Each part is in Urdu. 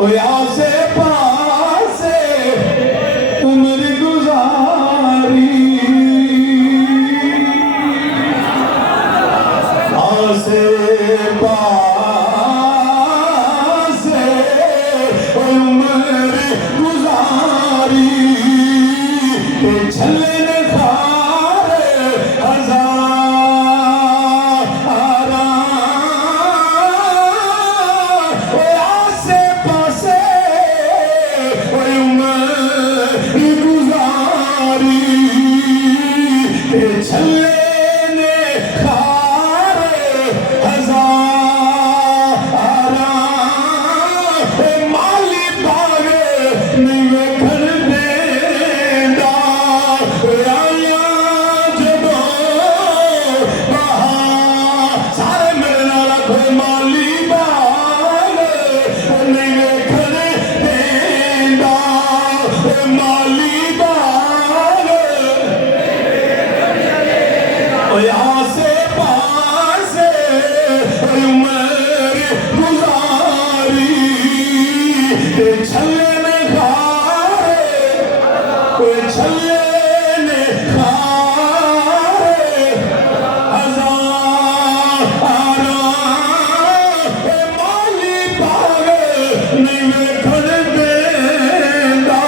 آسے پاسے عمر گزاری آسے پاسے عمر گزاری چھلے نے کھارے ہزار آسے پاسے عمر گزاری چھلے نے کھارے ہزار مالی باغے نیوے کھڑ دیندہ آیا جدو بہار سارے میرے نال آکھو مالی باغے نیوے کھڑ دیندہ مالی باغے آسے پاسے عمر گزاری چھلے نے کھارے چھلے نے کھارے ہزار مالی باغے نیوے کھڑ دیندہ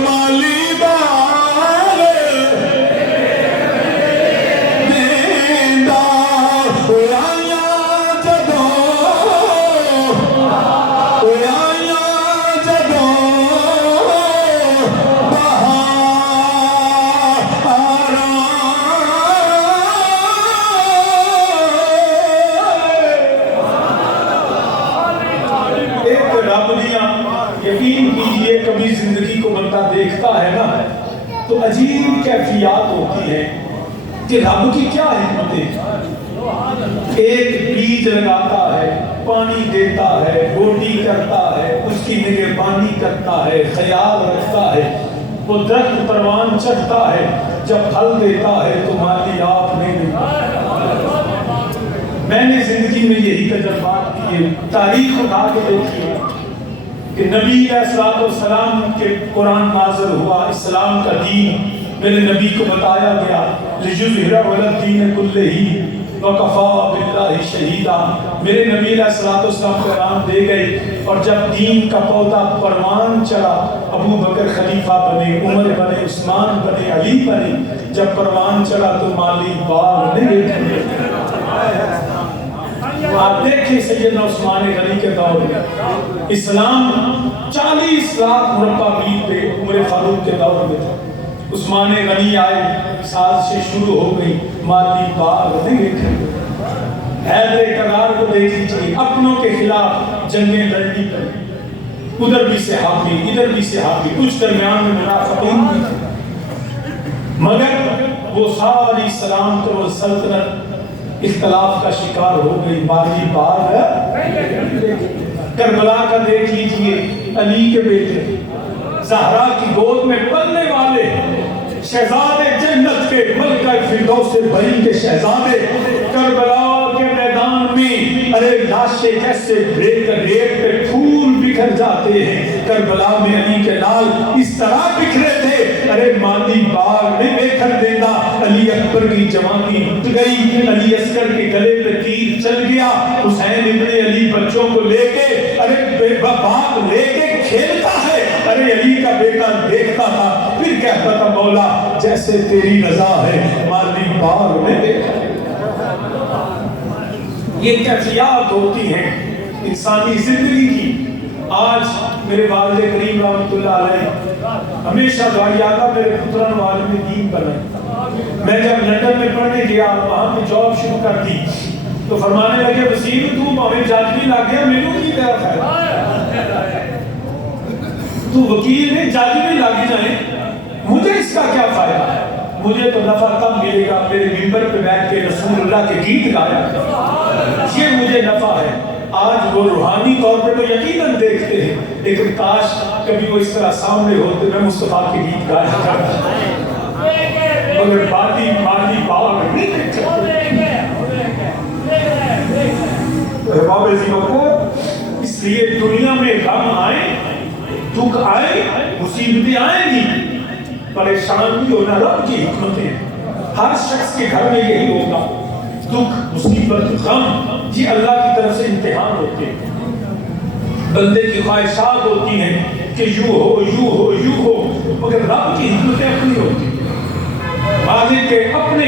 مالی باغے دیندہ آیا جدو آیا جدو ایک رب دیا یقین کیجئے کبھی زندگی کو بندہ دیکھتا ہے نا تو عجیب کیفیات ہوتی ہیں کہ رب کی کیا حکمتیں ایک بیج لگاتا ہے پانی دیتا ہے بوٹی کرتا ہے اس کی نگہبانی کرتا ہے خیال رکھتا ہے وہ درخت پروان چڑھتا ہے جب پھل دیتا ہے تو مالی آپ نہیں دیتا میں نے زندگی میں یہی تجربات کیے تاریخ اٹھا کے دیکھی کہ نبی علیہ السلام کے قرآن نازل ہوا اسلام کا دین میرے نبی کو بتایا گیا لِيُظْهِرَهُ عَلَى الدِّينِ كُلِّهِ وَكَفَىٰ بِاللَّهِ شَهِيدًا میرے نبی علیہ السلام پیغام دے گئے اور جب دین کا پودا پروان چلا ابو بکر خلیفہ بنے عمر بنے عثمان بنے علی بنے جب پروان چلا تو مالی باغ نہیں دیکھے آپ دیکھیں سیدنا عثمان غنی کے دور میں اسلام 40 لاکھ مربع میل پہ عمر فاروق کے دور میں تھا عثمان غنی آئے سازشیں شروع ہو گئی مالی باغ نہیں دیکھے حیدر کرار کو دیکھ لیجیے اپنوں کے خلاف جنگیں لڑنی پڑی ادھر بھی صحابی ادھر بھی صحابی کچھ درمیان میں منافقین بھی تھے مگر وہ ساری سلامت و سلطنت اختلاف کا شکار ہو گئی مالی باغ کربلا کا دیکھ لیجئے علی کے بیٹے زہرا کی گود میں پلنے والے شہزادے جنت کے ملکہ فردوس بری کے شہزادے کربلا کے میدان میں ارے لاشیں کیسے ریت پہ پھول بکھر جاتے ہیں کربلا میں علی کے نال اس طرح بکھرے تھے ارے مالی باغ نہیں بکھر دینا علی اکبر کی جوانی ٹوٹ گئی علی اصغر کے گلے پہ تیر چل گیا حسین ابن علی بچوں کو لے کے ارے باغ لے کے کھیلتا ہے ارے علی کا بیٹا دیکھتا تھا پھر کہتا تھا مولا جیسے تیری رضا ہے مالی باغ میں دیکھا یہ کیفیات ہوتی ہیں انسانی زندگی کی آج میرے والد کریم رحمۃ اللہ علیہ ہمیشہ دعائیاتا میرے پتران والد دین بنائے میں جب لندن میں پڑھنے گیا وہاں پہ جاب شروع کر دی تو فرمانے لگے وسیم تو ہمیں جج بھی لگ گیا میرے کی طرف ہے تو وکیل نے جج بھی لگ جائیں مجھے اس کا کیا فائدہ ہے مجھے تو نفع کم ملے گا میرے ممبر پہ بیٹھ کے رسول اللہ کے گیت گایا یہ مجھے نفع ہے آج وہ روحانی طور پہ تو یقیناً دیکھتے ہیں لیکن کاش کبھی وہ اس طرح سامنے ہوتے میں مصطفیٰ کے گیت گایا کرتا مگر باتی باغ نہیں دیکھتے احباب عزیزوں کو اس لیے دنیا میں غم دکھ آئے مصیبتیں آئیں گی، پریشان بھی ہونا رب کی حکمتیں، ہر شخص کے گھر میں یہی ہوگا، دکھ مصیبت غم یہ اللہ کی طرف سے امتحان ہوتے ہیں، بندے کی خواہشات ہوتی ہیں کہ یوں ہو یوں ہو یوں ہو، مگر رب کی حکمتیں اپنی ہوتی ہیں، مالک کے اپنے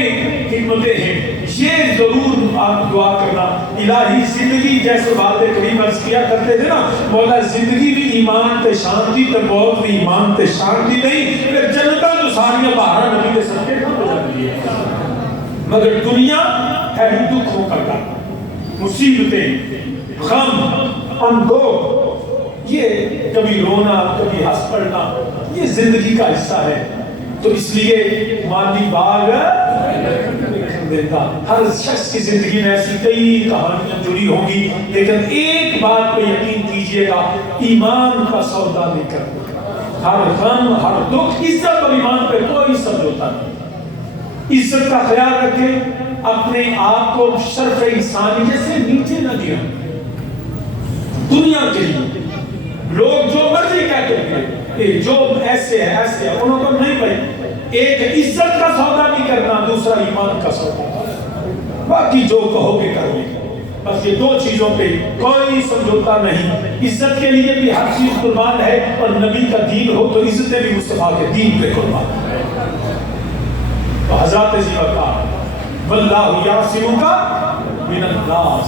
حکمتیں ہیں، یہ ضرور آپ دعا کرنا الہی زندگی جیسے بات کریم عرض کیا کرتے تھے نا، مولا زندگی بھی ایمان تے شانتی تے موت بھی ایمان تے شانتی نہیں، پھر جنتا جو ساریاں باہر نبی کے سب کے نہ ہو جاتی ہے، مگر دنیا ہے ہی دکھوں کا گھر، مصیبتیں غم اندوہ، یہ کبھی رونا کبھی ہنس پڑنا یہ زندگی کا حصہ ہے، تو اس لیے مالی باغ دیتا، ہر شخص کی زندگی میں ایسی کئی کہانیاں جڑی ہوں گی، لیکن ایک بات پہ یقین کیجئے گا، ایمان کا سودا نہیں کرنا، ہر غم ہر دکھ عزت اور ایمان پہ کوئی سمجھوتا نہیں، عزت کا خیال رکھیں، اپنے آپ کو شرف انسانیت سے نیچے نہ گرا، دنیا کے لیے لوگ جو مرضی کہتے ہیں جو ایسے ہے ایسے ہے، انہوں کو نہیں پڑی، ایک عزت کا سودا نہیں کرنا، دوسرا ایمان کا سودا، باقی جو کہو گے کرو گے، بس یہ دو چیزوں پہ کوئی سمجھوتا نہیں، عزت کے لیے بھی ہر چیز قربان ہے، اور نبی کا دین ہو تو عزتیں بھی مصطفیٰ کے دین پہ قربان ہے، تو حضرت ذیوالقار واللہ یعصمک من الناس،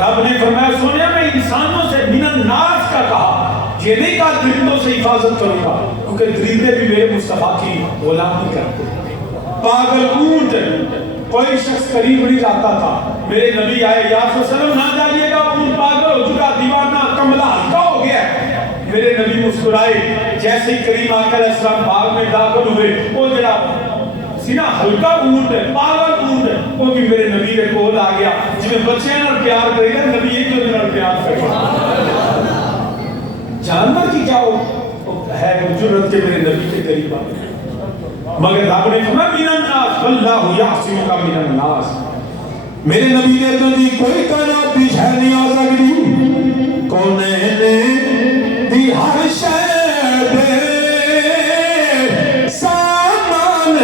رب نے فرمایا سونے میں انسانوں سے من الناس کا کہا، یہ نہیں کہا درندوں سے حفاظت کروں گا، کیونکہ درندے بھی میرے مصطفیٰ کی غلامی کرتے ہیں، پاگل اونٹ کوئی شخص قریب نہیں جاتا تھا، میرے نبی آئے یا رسول اللہ علیہ وسلم نہ جائیے گا، اونٹ پاگل ہو چکا، دیوانہ کملا ہلکا ہو گیا، میرے نبی مسکرائے، جیسے ہی کریم آقا علیہ السلام باغ میں داخل ہوئے، وہ جڑا سینہ ہلکا اونٹ ہے پاگل اونٹ ہے وہ بھی میرے نبی کے کول آ گیا، جنہیں بچے نال پیار کرے گا نبی ایک جو نال پیار کرے گا، جانور کی کیا ہے جرت کے میرے نبی کے قریب آ گئے، مگر رب نے فرمایا من الناس واللہ یعصمک من الناس، میرے نبی نے تو دی کوئی کائنات بھی شے نہیں آ سکتی، کونین دی ہر شے دے سامان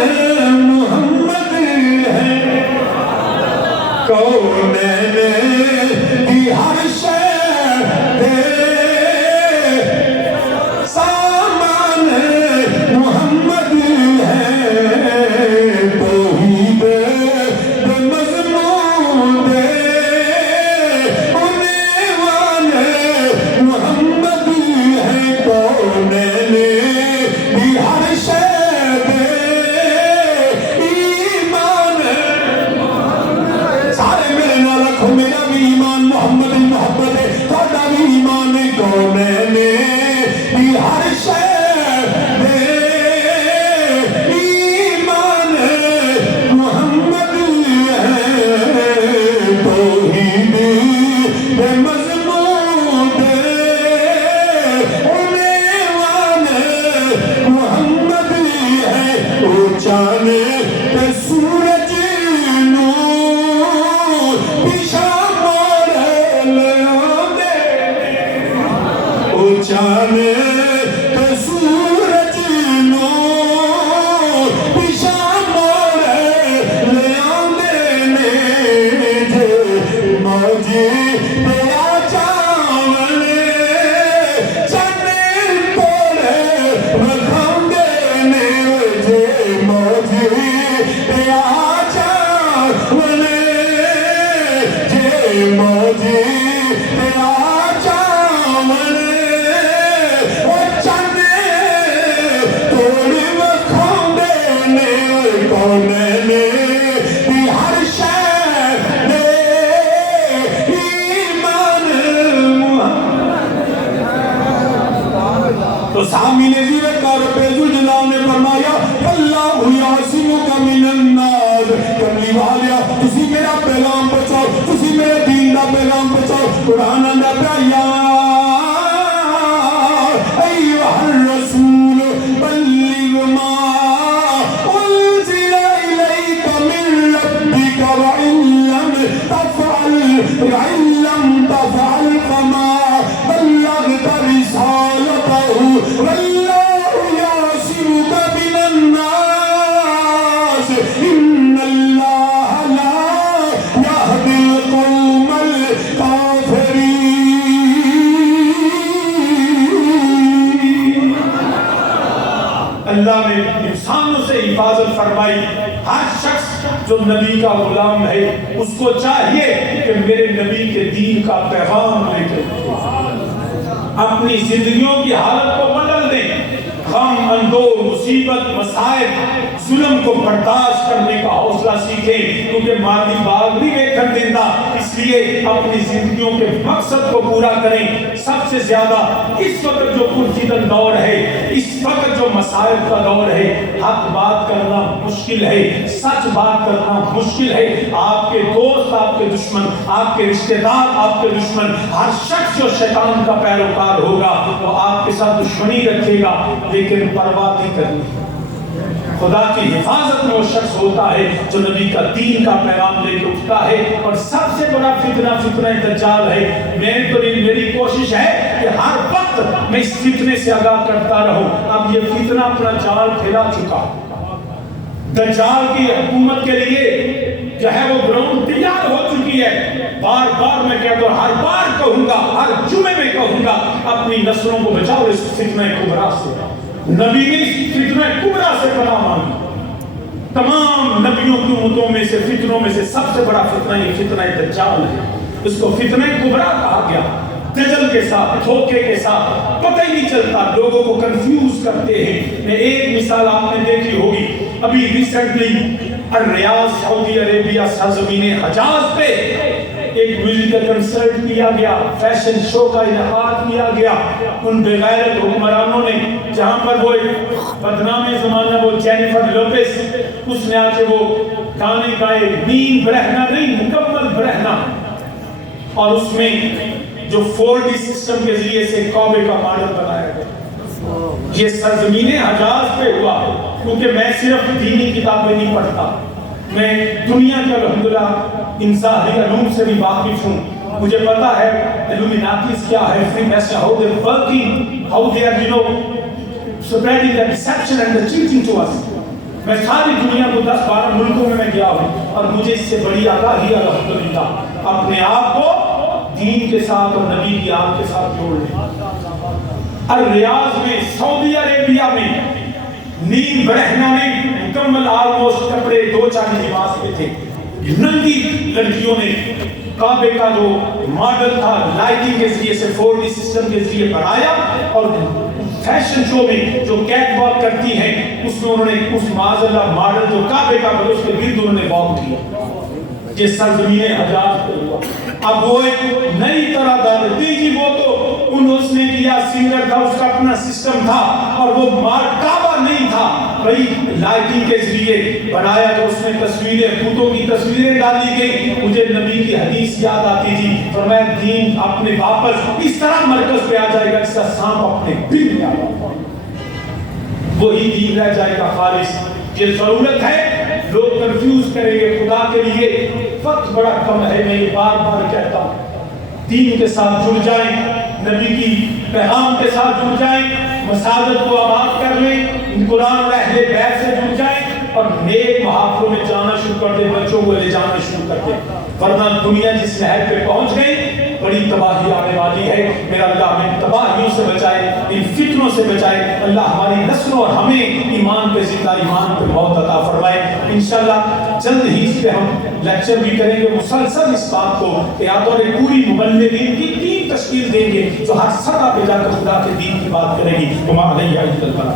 محمد ہے، کونین دی ہر شے دے سامان محمد ہے، توحید دے مضمون دے عنوان محمد ہے، کونین دی ہر شے دے ایمان، سارے میرے نال رکھو میرا بھی ایمان محمد محبت ہے، تھوڑا بھی ایمان ہے، کونین دی ہر شے دے ایمان محمد ہے، توحید دے مضمون دے عنوان محمد ہے، او چاند تے سورج نور پیشاں مارے لیاندے، او چاند تے سورج نور پیشاں مارے لیاندے نے، جے موجی تیرا چاول چاند توڑے رکھاندے نے، جے موجی تیرا چاول جے موجی تیرا چاول او چاند توڑ رکھاندے نے، کونین دی ہر شے دے ایمان محمد، تو سامعین ذیوالقار پہ ذوالجلال نے فرمایا اللہ یعصمک من الناس، کملی والیا تسی میرا پیغام بچاؤ، تسی میرے دین دا پیغام بچاؤ، قرآن آندا پیا یا ایھا الرسول بلغ ما انزل الیک من ربک وإن لم تفعل فما بلغت رسالته واللہ یعصمک من الناس ان اللہ لا یہدی القوم الکافرین۔ اللہ نے انسانوں سے حفاظت فرمائی۔ ہر شخص جو نبی کا غلام ہے اس کو چاہیے کہ میرے نبی کے دین کا پیغام لے کر اپنی زندگیوں کی حالت کو بدل دیں، غم، اندوہ، مصیبت، مصائب، ظلم کو برداشت کرنے کا حوصلہ سیکھیں، کیونکہ مادی باغ نہیں دیکھن دیتا، اس لیے اپنی زندگیوں کے مقصد کو پورا کریں۔ سب سے زیادہ اس وقت جو پرفتن دور ہے، اس وقت جو مصائب کا دور ہے، حق بات کرنا مشکل ہے، سچ بات کرنا مشکل ہے۔ آپ کے دوست آپ کے دشمن، آپ کے رشتہ دار آپ کے دشمن، ہر شخص جو شیطان کا پیروکار ہوگا وہ آپ کے ساتھ دشمنی رکھے گا، لیکن پرواہ نہیں کرنی۔ خدا کی حفاظت میں وہ شخص ہوتا ہے جو نبی کا دین کا پیغام لے کے اٹھتا ہے۔ اور سب سے بڑا فتنہ دجال ہے۔ میری کوشش ہے کہ ہر وقت میں اس فتنے سے آگاہ کرتا رہوں۔ اب یہ فتنہ اپنا جال پھیلا چکا، دجال کی حکومت کے لیے جو ہے وہ گراؤنڈ تیار ہو چکی ہے۔ بار بار میں کہتا ہوں، ہر بار کہوں گا، ہر جمعے میں کہوں گا، اپنی نسلوں کو بچاؤ اس فتنہ کبریٰ سے۔ نبی نے اس فتنہ کبریٰ سے پناہ مانگی۔ تمام نبیوں کی امتوں میں سے فتنوں میں سے سب سے بڑا فتنہ یہ فتنہ دجال ہے۔ اس کو فتنہ کبریٰ کہا گیا۔ دجل کے ساتھ، دھوکے کے ساتھ، پتہ ہی نہیں چلتا، لوگوں کو کنفیوز کرتے ہیں۔ میں ایک مثال آپ نے دیکھی ہوگی، ابھی ریسنٹلی الریاض سعودی عربیہ سرزمین حجاز پہ ایک میوزیکل کنسرٹ کیا گیا، فیشن شو کا انعقاد کیا گیا۔ ان بے غیرت حکمرانوں نے، جہاں پر وہ بدنام زمانہ وہ جینیفر لوپس، اس نے آ کے وہ گانے گائے، نیم برہنہ نہیں مکمل برہنہ، اور اس میں جو 4D سسٹم کے ذریعے سے کعبے کا ماڈل بنایا گیا۔ یہ سرزمین حجاز پہ ہوا، کیونکہ میں صرف دینی کتابیں نہیں پڑھتا، میں دنیا کے الحمدللہ انسانی علوم سے بھی واقف ہوں۔ مجھے پتا ہے illuminatis کیا ہے، free message, how they working, how they are spreading the deception and the cheating to us۔ میں ساری دنیا کو 10-12 ملکوں میں گیا ہوں، اور مجھے اس سے بڑی آگاہی الحمدللہ اپنے آپ کو دین کے ساتھ اور نبی کی آگ کے ساتھ جوڑ لیں۔ الریاض میں، سعودی عربیہ میں، نیم برہنہ میں مکمل آلموسٹ کپڑے 2-4 لباس پہ تھے، ننگی لڑکیوں نے کعبے کا جو ماڈل تھا لائٹنگ کے ذریعے سے 4D سسٹم کے ذریعے بنایا، اور فیشن شو میں جو کیٹ واک کرتی ہیں اس میں انہوں نے اس معاذاللہ ماڈل جو کعبے کا بنا اس کے گرد انہوں نے واک کیا۔ یہ سرزمین حجاز پہ ہوا۔ اب وہ ایک نئی طرح دعوتی جی، وہ تو اس نے کیا، سنگر تھا، اس کا اپنا سسٹم تھا، اور وہ کعبہ نہیں تھا، بھئی لائٹنگ کے ذریعے بنایا، تو اس میں تصویریں، بتوں کی تصویریں ڈالی گئی۔ مجھے نبی کی حدیث یاد آتی تھی، فرمایا دین اپنے واپس اس طرح مرکز پہ آ جائے گا جس طرح سانپ اپنے بل میں آ جائے گا، وہی دین رہ جائے گا خالص۔ یہ ضرورت ہے، لوگ کنفیوز کریں گے، خدا کے لیے وقت بڑا کم ہے، میں یہ بار بار کہتا ہوں، دین کے ساتھ جڑ جائیں، نبی کی پیغام کے ساتھ جڑ جائیں، مساجد کو آباد کر لیں، قرآن اور اہل بیت سے جڑ جائیں، اور نیک محافلوں میں جانا شروع کر دیں، بچوں کو لے جانا شروع کر دیں، ورنہ دنیا جس نہر پہ پہنچ گئی بڑی تباہی آنے والی ہے۔ میرا اللہ ہمیں تباہیوں سے بچائے، ان فتنوں سے بچائے، اللہ ہماری نسلوں اور ہمیں ایمان پہ زندہ، ایمان پہ موت عطا فرمائے۔ انشاءاللہ جلد ہی اس پہ ہم لیکچر بھی کریں گے، مسلسل اس بات کو کہ آدھور پوری مبلغین کی ٹیم تشکیل دیں گے جو ہر سطح پہ جا کر خدا کے دین کی بات کریں گی۔ وما علیہ الا البلاغ۔